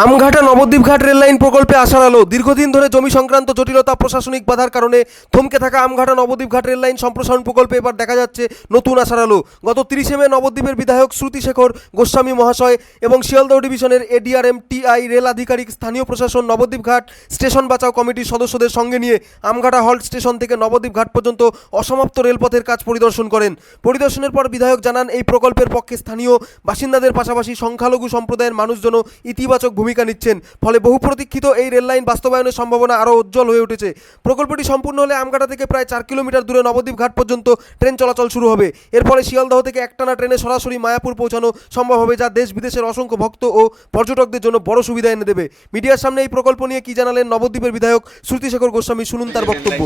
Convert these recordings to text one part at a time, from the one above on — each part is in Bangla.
আমঘাটা নবদ্বীপ ঘাট রেললাইন প্রকল্পে আসার আলো। দীর্ঘদিন ধরে জমি সংক্রান্ত জটিলতা, প্রশাসনিক বাধার কারণে থমকে থাকা আমঘাটা নবদ্বীপ ঘাট রেললাইন সম্প্রসারণ প্রকল্পে এবার দেখা যাচ্ছে নতুন আসার আলো। গত 30 মে নবদ্বীপের বিধায়ক শ্রুতিশেখর গোস্বামী মহাশয় এবং শিয়ালদহ ডিভিশনের এডিআরএম টিআই রেল আধিকারিক, স্থানীয় প্রশাসন, নবদ্বীপ ঘাট স্টেশন বাঁচাও কমিটির সদস্যদের সঙ্গে নিয়ে আমঘাটা হল্ট স্টেশন থেকে নবদ্বীপ ঘাট পর্যন্ত অসমাপ্ত রেলপথের কাজ পরিদর্শন করেন। পরিদর্শনের পর বিধায়ক জানান, এই প্রকল্পের পক্ষে স্থানীয় বাসিন্দাদের পাশাপাশি সংখ্যালঘু সম্প্রদায়ের মানুষজনও ইতিবাচক ভূমিকা নিচ্ছেন। ফলে বহু প্রতীক্ষিত এই রেললাইন বাস্তবায়নের সম্ভাবনা আরও উজ্জ্বল হয়ে উঠেছে। প্রকল্পটি সম্পূর্ণ হলে আমঘাটা থেকে প্রায় 4 কিলোমিটার দূরে নবদ্বীপ ঘাট পর্যন্ত ট্রেন চলাচল শুরু হবে। এর ফলে শিয়ালদহ থেকে একটানা ট্রেনে সরাসরি মায়াপুর পৌঁছানো সম্ভব হবে, যা দেশ বিদেশের অসংখ্য ভক্ত ও পর্যটকদের জন্য বড় সুবিধা এনে দেবে। মিডিয়ার সামনে এই প্রকল্প নিয়ে কি জানালেন নবদ্বীপের বিধায়ক শ্রুতিশেখর গোস্বামী, শুনুন তার বক্তব্য।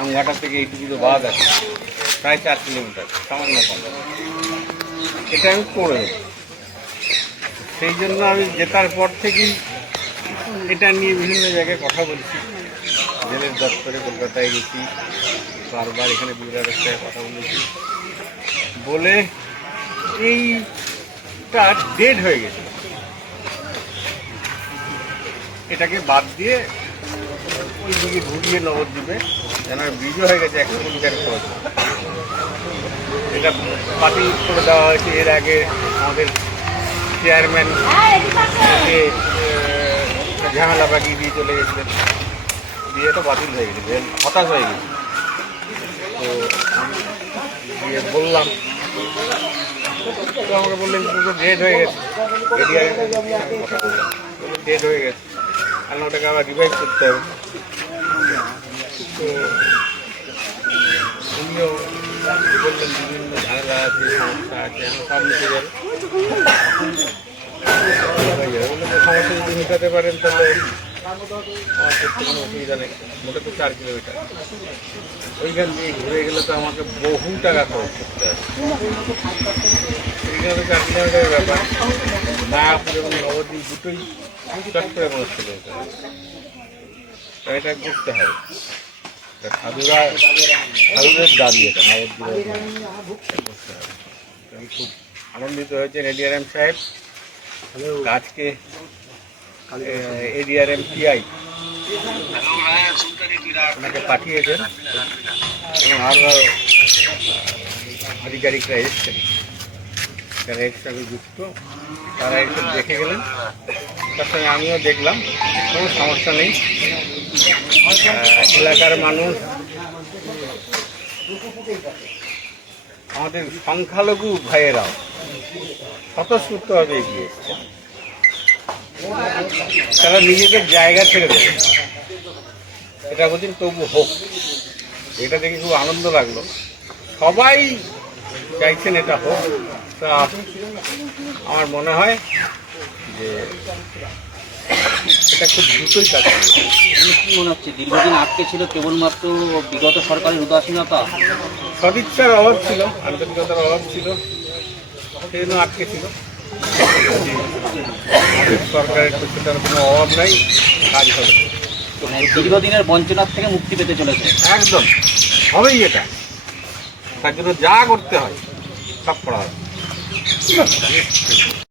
আমঘাটা থেকে এইটুকু বাদ আছে প্রায় 4 কিলোমিটার, সামান্য কম। এটা আমি করে দেবো। সেই জন্য আমি জেতার পর থেকেই এটা নিয়ে বিভিন্ন জায়গায় কথা বলছি। জেলের দপ্তরে কলকাতায় গেছি, বারবার এখানে বিধায়কের সাথে কথা বলেছি, বলে এইটা ডেড হয়ে গেছে। এটাকে বাদ দিয়ে ওই দিকে ঘুরিয়ে নবদ্বীপে যেন ব্রিজও হয়ে গেছে 1 কিলোমিটার খরচ, এটা বাতিল করে দেওয়া হয়েছে। এর আগে আমাদের চেয়ারম্যান ঝামেলা পাকিয়ে দিয়ে চলে গেছিলেন, দিয়ে তো বাতিল হয়ে গেছে, হতাশ হয়ে গেছে। তো আমি দিয়ে বললাম, তো আমাকে বললেন পুরো ডেড হয়ে গেছে, কথা বললাম, ডেড হয়ে গেছে, আর ওটাকে আবার রিভাইভ করতে হবে। তো উনিও বললেন বিভিন্ন ঝামেলা আছে, সমস্যা আছে, সব মিটে যাবে। সমস্যা যদি মেটাতে পারেন তাহলে আমার করতে কোনো অসুবিধা নেই। মোটে তো 4 কিলোমিটার, ওইখান দিয়ে ঘুরে গেলে তো আমাকে বহু টাকা খরচ করতে হবে। এইখানে তো 4 কিলোমিটারের ব্যাপার, মায়াপুর এবং নবদ্বীপ দুটোই চট করে মানুষ চলে যেতে হবে। এটা করতে হবে, সাধুদের দাবি এটা নবদ্বীপ করতে হবে। আমি খুব আনন্দিত হয়েছেন এডিআরএম সাহেব আজকে এডিআরএম টিআই ওনাকে পাঠিয়েছেন এবং আরও আধিকারিকরা এসছেন, যারা এর সঙ্গে যুক্ত, তারা একটু দেখে গেলেন। তার সঙ্গে আমিও দেখলাম, কোনো সমস্যা নেই। এলাকার মানুষ, আমাদের সংখ্যালঘু ভাইয়েরাও স্বতঃস্ফূর্তভাবে এগিয়ে এসছে। তারা নিজেদের জায়গা ছেড়ে দেবে, এটা বলছেন তবু হোক। এটা দেখে খুব আনন্দ লাগলো, সবাই চাইছেন এটা হোক। তা আমার মনে হয় যে এটা খুব দ্রুতই কাজ করবে। কি মনে হচ্ছে দীর্ঘদিন আটকে ছিল কেবলমাত্র বিগত সরকারের উদাসীনতা, সদিচ্ছার অভাব ছিল, আন্তরিকতার অভাব ছিল, সেই জন্য আটকে ছিল। সরকারের তো সেটার কোনো অভাব নাই, কাজ হবে। দীর্ঘদিনের বঞ্চনার থেকে মুক্তি পেতে চলেছে, একদম হবেই। এটা তার জন্য যা করতে হয় সব করা হবে।